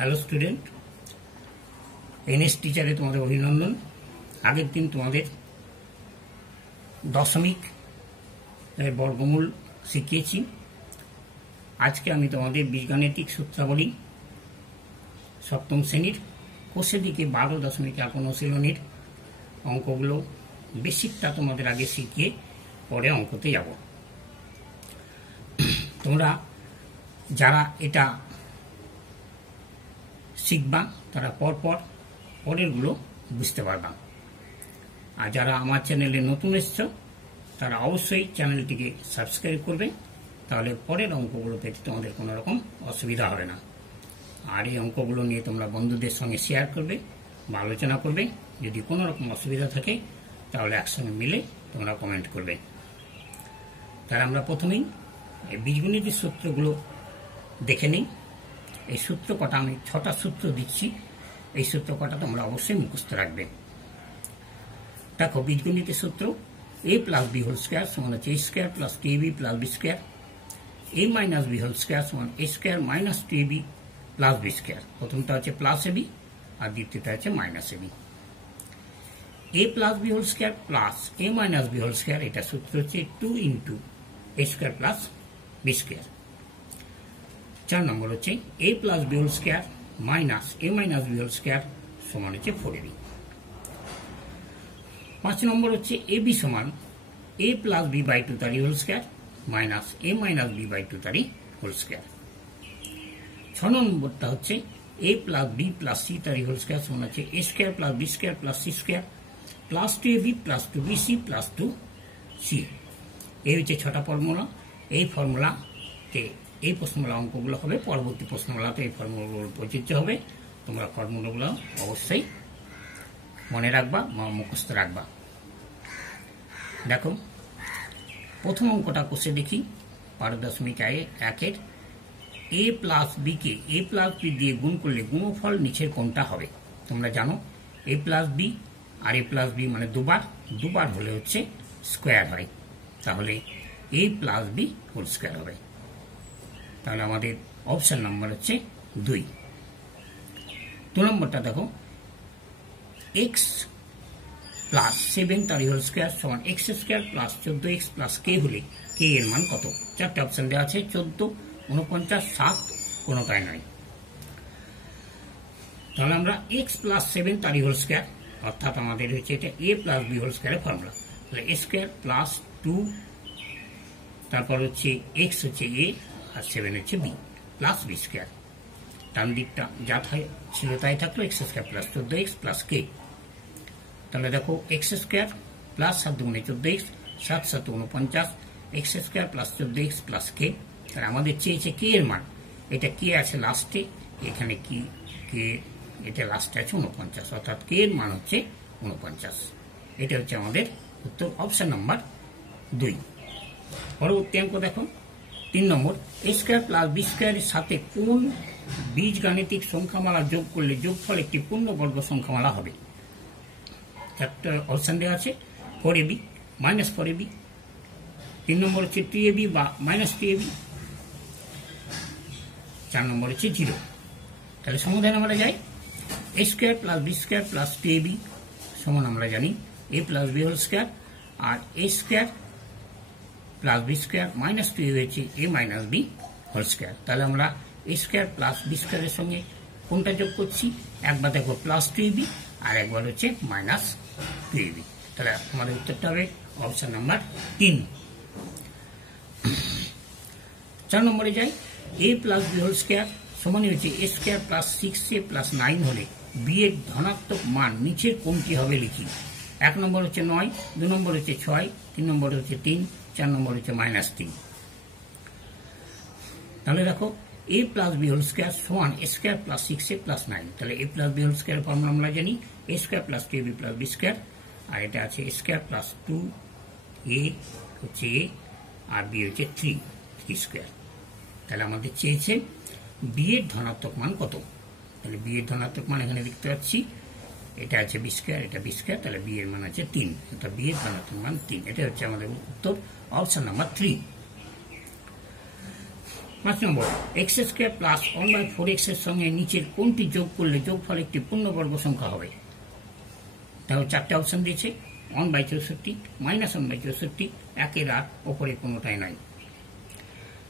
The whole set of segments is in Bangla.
হ্যালো স্টুডেন্ট, এনএস টিচারে তোমাদের অভিনন্দন। আগের দিন তোমাদের দশমিক বর্গমূল শিখিয়েছি। আজকে আমি তোমাদের বীজগাণিতিক সূত্রাবলী সপ্তম শ্রেণীর কোষে দিকে 12.1 অনুশীলনীর অঙ্কগুলো বেসিকটা তোমাদের আগে শিখিয়ে পরে অঙ্কতে যাব। তোমরা যারা এটা শিখবা তারা পরেরগুলো বুঝতে পারবা। আর যারা আমার চ্যানেলে নতুন এসছো তারা অবশ্যই চ্যানেলটিকে সাবস্ক্রাইব করবে, তাহলে পরের অঙ্কগুলো পেতে তোমাদের কোনো রকম অসুবিধা হবে না। আর এই অঙ্কগুলো নিয়ে তোমরা বন্ধুদের সঙ্গে শেয়ার করবে বা আলোচনা করবে। যদি কোনো রকম অসুবিধা থাকে তাহলে একসঙ্গে মিলে তোমরা কমেন্ট করবে। তাহলে আমরা প্রথমেই এই বীজগণিতের সূত্রগুলো দেখে নিই। এই সূত্র কটা আমি 6টা সূত্র দিচ্ছি, এই সূত্র কটা তোমরা অবশ্যই মুখস্থ রাখবে। দেখো, বীজগণিতের সূত্র a plus B whole square সমান হচ্ছে a square plus 2ab plus B square, a minus B whole square সমান a square minus 2ab plus B square. প্রথমটা হচ্ছে প্লাস এবি আর দ্বিতীয়টা হচ্ছে minus AB. a plus B whole square plus a minus B whole square, এটা সূত্র হচ্ছে 2 into a square plus B square. 4 নম্বর হচ্ছে a plus B whole square minus a minus B whole square সমান হচ্ছে 4ab। 5 নম্বর হচ্ছে ab সমান a প্লাস বি বাই 2 তার whole square minus a minus B by 2 তার হোল স্কোয়ার। 6 নম্বরটা হচ্ছে a plus B plus C তার হোল স্কোয়ার সমান হচ্ছে a square plus B square plus C square plus 2ab plus 2bc plus 2c। এই হচ্ছে 6টা ফর্মুলা। এই ফর্মুলাতে এই প্রশ্নমালা অঙ্কগুলো হবে, পরবর্তী প্রশ্নমালাতে এই ফর্মুলাগুলো প্রযোজ্য হবে। তোমরা ফর্মুলাগুলো অবশ্যই মনে রাখবা বা মুখস্থ রাখবা। দেখো, প্রথম অঙ্কটা কোষে দেখি 12.1-এর a প্লাস বি কে a প্লাস বি দিয়ে গুণ করলে গুণফল নিচের কোনটা হবে? তোমরা জানো a প্লাস বি আর a প্লাস বি মানে দুবার হলে হচ্ছে স্কোয়ার হয়, তাহলে a plus B whole square হবে। তাহলে আমাদের অপশন নাম্বার হচ্ছে 2। 2 নম্বরটা দেখো, x প্লাস 7 তার হোল স্কোয়ার সমান x square plus 14x plus k হলে k এর মান কত? 4টে অপশন দেওয়া আছে, 14, 49, 7, কোনোটাই নয়। তাহলে আমরা x প্লাস 7 তার হোল স্কোয়ার, অর্থাৎ আমাদের হচ্ছে এটা a প্লাস বি হোল স্কোয়ারের ফর্মুলা। তাহলে a স্কোয়ার প্লাস 2, তারপর হচ্ছে x হচ্ছে a আর 7 হচ্ছে b প্লাস বি স্কোয়ার। ডান দিকটা যা ছিল তাই থাকলো, x square plus 14x plus k। তাহলে দেখো, x square plus 7 × 14x, 7 × 7 = 49, x square plus 14x plus k। তাহলে আমাদের চেয়েছে k এর মান, এটা k আছে লাস্টে, এখানে কি k এটা লাস্টে আছে 49, অর্থাৎ k এর মান হচ্ছে 49। এটা হচ্ছে আমাদের উত্তর, অপশন নাম্বার 2। পরবর্তী অঙ্ক দেখো, 3 নম্বর, a স্কোয়ার প্লাস বি স্কোয়ারের সাথে কোন বীজগাণিতিক সংখ্যামালা যোগ করলে যোগফল একটি পূর্ণবর্গ সংখ্যামালা হবে? 4টা অপশন দেওয়া আছে, 4ab মাইনাস 4ab, 3 নম্বর হচ্ছে 2ab বা মাইনাস 2ab, 4 নম্বর হচ্ছে 0। তাহলে সমাধান আমরা যাই, a square plus B square plus 2ab সমান আমরা জানি a plus B whole square, আর a square plus B square minus 2 হয়েছে a minus B whole square. তাহলে আমরা a স্কোয়ার প্লাস বি স্কোয়ারের সঙ্গে কোনটা যোগ করছি? একবার দেখো প্লাস 2ab আর একবার হচ্ছে মাইনাস 2ab। তাহলে আমাদের উত্তরটা হবে অপশন নাম্বার 3। 4 নম্বরে যাই, a plus B whole square সমান হচ্ছে a square plus 6a plus 9 হলে b এর ধনাত্মক মান নিচের কোনটি হবে লিখি। 1 নম্বর হচ্ছে 9, 2 নম্বর হচ্ছে 6, 3 নম্বর হচ্ছে 3, 4 নম্বর হচ্ছে মাইনাস 3। তাহলে দেখো, a plus B whole square সমান a square plus 6a plus 9। তাহলে a প্লাস বি হোল স্কোয়ারের ফর্মুলা আমরা জানি a square plus 2ab plus B square, আর এটা আছে a স্কোয়ার প্লাস 2a হচ্ছে a আর b হচ্ছে 3 স্কোয়ার। তাহলে আমাদের চেয়েছে b এর ধনাত্মক মান কত? তাহলে b এর ধনাত্মক মান এখানে দেখতে পাচ্ছি, এটা আছে বি স্কোয়ার, এটা বি স্কোয়ার, তাহলে b এর মান আছে 3, অর্থাৎ b এর ধনাত্মক মান 3। এটা হচ্ছে আমাদের উত্তর, অপশন নাম্বার 3। 5 নম্বর এক্স স্কোয়ার প্লাস 1/4x এর সঙ্গে নিচের কোনটি যোগ করলে যোগফল একটি পূর্ণবর্গ সংখ্যা হবে? তাহলে 4টে অপশন দিয়েছে, 1/64, -1/64, 1/8, ওপরে কোনোটাই নাই।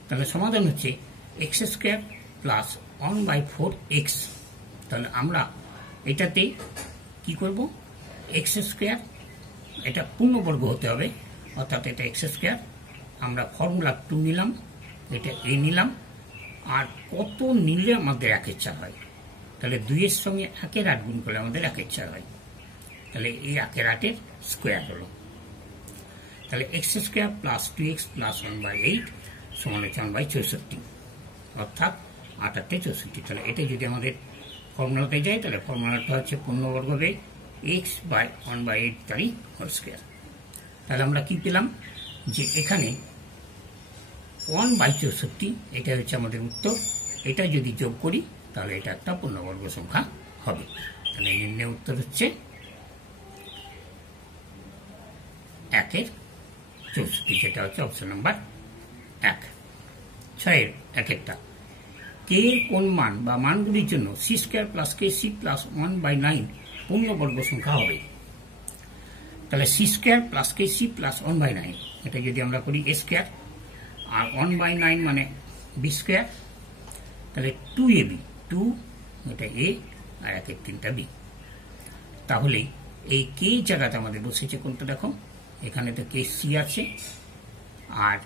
তাহলে সমাধান হচ্ছে এক্স স্কোয়ার প্লাস 1/4x। তাহলে আমরা এটাতে কি করব, এক্স স্কোয়ার, এটা পূর্ণবর্গ হতে হবে, অর্থাৎ এটা এক্স স্কোয়ার, আমরা ফর্মুলা 2 নিলাম, এটা এ নিলাম, আর কত নিলে আমাদের 1/4 হয়? তাহলে 2-এর সঙ্গে 1/8 গুণ করলে আমাদের 1/4 হয়। তাহলে এই 1/8 স্কোয়ার হলো। তাহলে x square plus 2x plus 1/8 সমান হচ্ছে 1/64, অর্থাৎ 8/64। তাহলে এটা যদি আমাদের ফর্মুলাতে যায়, তাহলে ফর্মুলাটা হচ্ছে পূর্ণবর্গ হবে x/1/8 তারই হোল স্কোয়ার। তাহলে আমরা কি পেলাম, যে এখানে 1/64 এটা হচ্ছে আমাদের উত্তর। এটা যদি যোগ করি তাহলে এটা একটা পূর্ণবর্গ সংখ্যা হবে। তাহলে নির্ণয় উত্তর হচ্ছে 1/64, যেটা হচ্ছে অপশন নাম্বার 1। 6-এর 1-একটা, কে এর কোন মান বা মানগুলির জন্য c² প্লাস kc প্লাস 1/9 পূর্ণবর্গ সংখ্যা হবে? তাহলে c² প্লাস kc প্লাস 1/9, এটা যদি আমরা করি a স্কোয়ার, আর 1/9 মানে b স্কোয়ার, তাহলে 2ab, 2 এটা a আর 1/3টা b। তাহলে এই কে জায়গাতে আমাদের বসেছে কোনটা দেখো, এখানে তো কে সি আছে, আর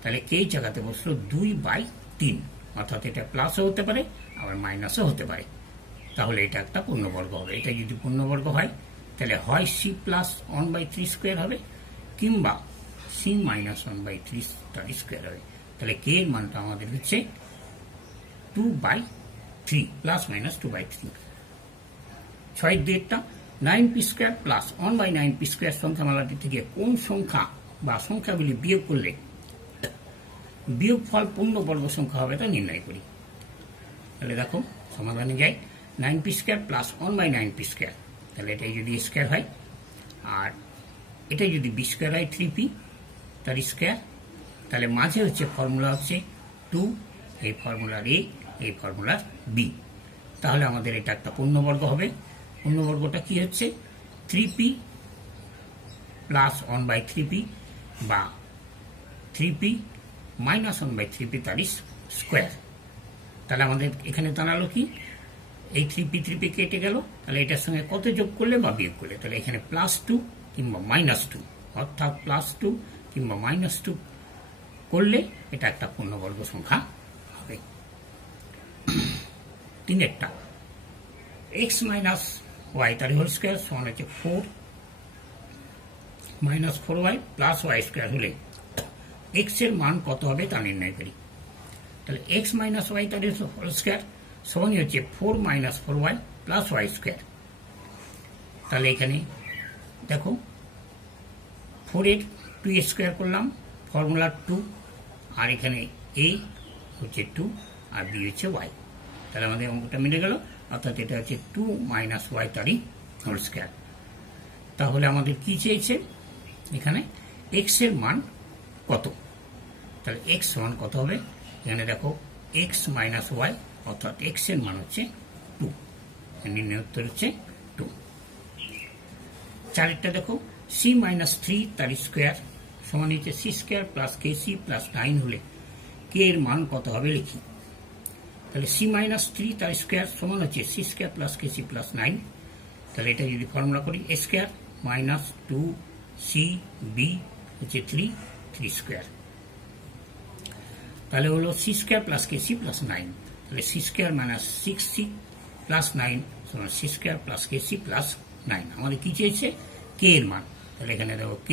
তাহলে কে জায়গাতে বসলো 2/3, অর্থাৎ এটা প্লাসও হতে পারে আবার মাইনাসও হতে পারে। তাহলে এটা একটা পূর্ণবর্গ হবে। এটা যদি পূর্ণবর্গ হয় তাহলে হয় সি প্লাস 1/3 স্কোয়ার হবে, কিংবা সি মাইনাস 1/3 তার স্কোয়ার হবে। তাহলে কে এর মানটা আমাদের হচ্ছে 2/3, plus minus 2/3। 6-2-টা, 9p² plus 1/9p² সংখ্যামালাটি থেকে কোন সংখ্যা বা সংখ্যাগুলি বিয়োগ করলে বিয়োগফল পূর্ণবর্গ সংখ্যা হবে তা নির্ণয় করি। তাহলে দেখো সমাধানে যাই, 9p² প্লাস 1/9p², তাহলে এটা যদি স্কোয়ার হয়, আর এটা যদি b স্কোয়ার হয় 3p তার স্কোয়ার, তাহলে মাঝে হচ্ছে ফর্মুলা হচ্ছে 2, এই ফর্মুলার a, এই ফর্মুলার b। তাহলে আমাদের এটা একটা পূর্ণবর্গ হবে। পূর্ণবর্গটা কি হচ্ছে 3p প্লাস 1/3p বা 3p মাইনাস 1/3p তার স্কোয়ার। তাহলে আমাদের এখানে দাঁড়ালো কি, এই 3p কেটে গেল, তাহলে এটার সঙ্গে কত যোগ করলে বা বিয়োগ করলে, তাহলে এখানে +2 কিংবা -2, অর্থাৎ +2 কিংবা -2 করলে এটা একটা পূর্ণবর্গ সংখ্যা হবে। 3-একটা, x মাইনাস y তার হোল স্কোয়ার সমান হচ্ছে 4 minus 4y plus y square হলে x এর মান কত হবে তা নির্ণয় করি। তাহলে x মাইনাস y তার হোল স্কোয়ার সমান হচ্ছে 4 minus 4y plus y square. তাহলে এখানে দেখো 4-এর 2 স্কোয়ার করলাম, ফর্মুলা 2, আর এখানে a হচ্ছে 2 আর b হচ্ছে y। তাহলে আমাদের অঙ্কটা মিলে গেল, অর্থাৎ এটা হচ্ছে 2 মাইনাস y তারই হোল স্কোয়ার। তাহলে আমাদের কি চেয়েছে এখানে, x এর মান কত? তাহলে x সমান কত হবে, এখানে দেখো x মাইনাস y, অর্থাৎ x এর মান হচ্ছে 2, নির্ণয় উত্তর হচ্ছে 2। 4-টা দেখো, c মাইনাস 3 তার স্কোয়ার সমান হচ্ছে c² প্লাস kc প্লাস 9 হলে k এর মান কত হবে লিখি। তাহলে c মাইনাস 3 তার স্কোয়ার সমান হচ্ছে c² প্লাস kc প্লাস 9, তাহলে এটা যদি ফর্মুলা করি a স্কোয়ার মাইনাস 2cb হচ্ছে 3 স্কোয়ার, তাহলে হলো c² প্লাস kc প্লাস 9, তাহলে c² মাইনাস 6c প্লাস 9 সমান c² প্লাস kc প্লাস 9। আমাদের কি চেয়েছে, k এর মান, তাহলে এখানে দেখো k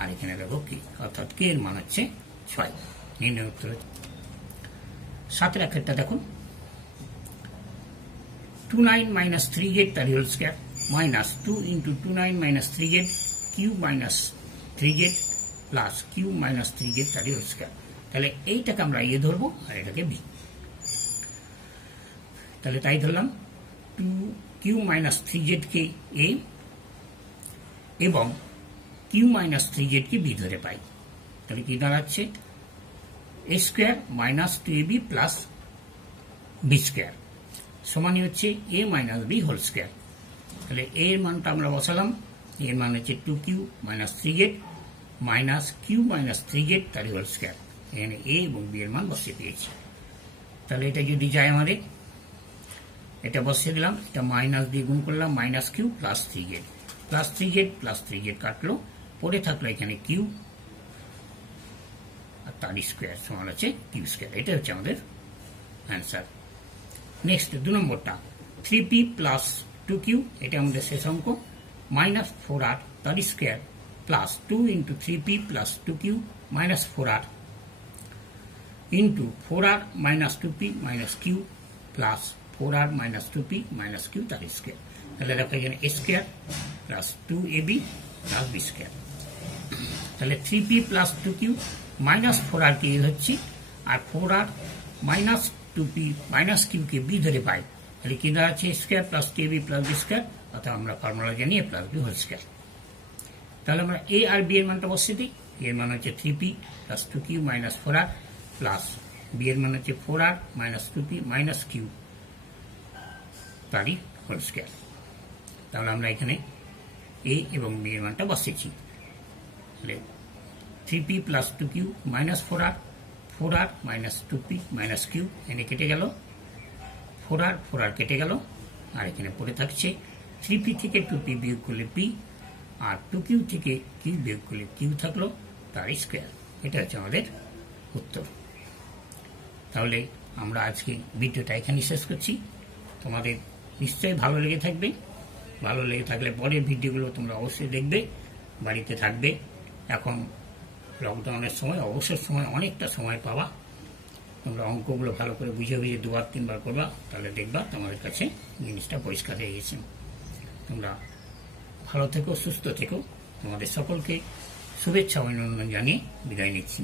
আর এখানে দেখো k, অর্থাৎ k এর মান হচ্ছে 6, নির্ণয় উত্তর। 7-এর 1-একটা দেখুন, 29 মাইনাস 3z তার whole square minus 2 into 29 minus 3z cube minus 3z plus cube minus 3z তার হোল স্কোয়ার। তাহলে এইটাকে আমরা এ ধরবো আর এটাকে বি। তাহলে তাই ধরলাম 2q মাইনাস 3z কে এ এবং q minus 3z K B ধরে পাই। তাহলে কি দাঁড়াচ্ছে a square minus 2ab plus B square সমানই হচ্ছে a minus B whole square. তাহলে এর মানটা আমরা বসালাম, এর মান হচ্ছে 2q minus 3z minus Q minus 3z তার হোল স্কোয়ার। এখানে এ এবং বি এর মান বসিয়ে দিয়েছি। তাহলে এটা যদি যায় আমাদের, এটা বসিয়ে দিলাম, এটা মাইনাস দিয়ে গুণ করলাম, minus Q plus 3z plus 3z plus 3z কাটলো, পরে থাকলো এখানে কিউ আর তার স্কোয়ার সমান হচ্ছে কিউ স্কোয়ার। এটা হচ্ছে আমাদের অ্যান্সার। নেক্সট 2 নম্বরটা 3p প্লাস 2q, এটা আমাদের শেষ অঙ্ক, মাইনাস 4r তার square plus 2 into 3p plus 2q minus 4r into 4r minus 2p minus q plus 4r minus 2p minus q তার স্কোয়ার। তাহলে দেখো এখানে a square plus 2ab plus b square. তাহলে 3p plus 2q minus 4r কে হচ্ছে, আর 4r minus 2p minus q কে b ধরে পাই, তাহলে কি দাঁড়াচ্ছে square plus 2ab plus b square, অর্থাৎ আমরা ফর্মুলা জানি a plus b whole square. তাহলে আমরা a আর b এর মানটা বসিয়ে দিই। এর মান হচ্ছে 3p plus 2q minus 4r plus b এর মান হচ্ছে 4r minus 2p minus q তারই হোল স্কোয়ার। তাহলে আমরা এখানে a এবং b এর মানটা বসিয়েছি। তাহলে 3p plus 2q minus 4r, 4r minus 2p minus q, এখানে কেটে গেল 4r কেটে গেল, আর এখানে পড়ে থাকছে 3p থেকে 2p বিয়োগ করলে p, আর 2q থেকে q বিয়োগ করলে q থাকলো তার স্কোয়ার। এটা হচ্ছে আমাদের উত্তর। তাহলে আমরা আজকে ভিডিওটা এখানে শেষ করছি। তোমাদের নিশ্চয়ই ভালো লেগে থাকবে। ভালো লেগে থাকলে পরের ভিডিওগুলো তোমরা অবশ্যই দেখবে, বাড়িতে থাকবে। এখন লকডাউনের সময়, অবসর সময় অনেকটা সময় পাবা, তোমরা অঙ্কগুলো ভালো করে বুঝে বুঝে 2-3 বার করবা, তাহলে দেখবা তোমাদের কাছে জিনিসটা পরিষ্কার হয়ে গেছে। তোমরা ভালো থেকো, সুস্থ থেকো। তোমাদের সকলকে শুভেচ্ছা অভিনন্দন জানিয়ে বিদায় নিচ্ছি।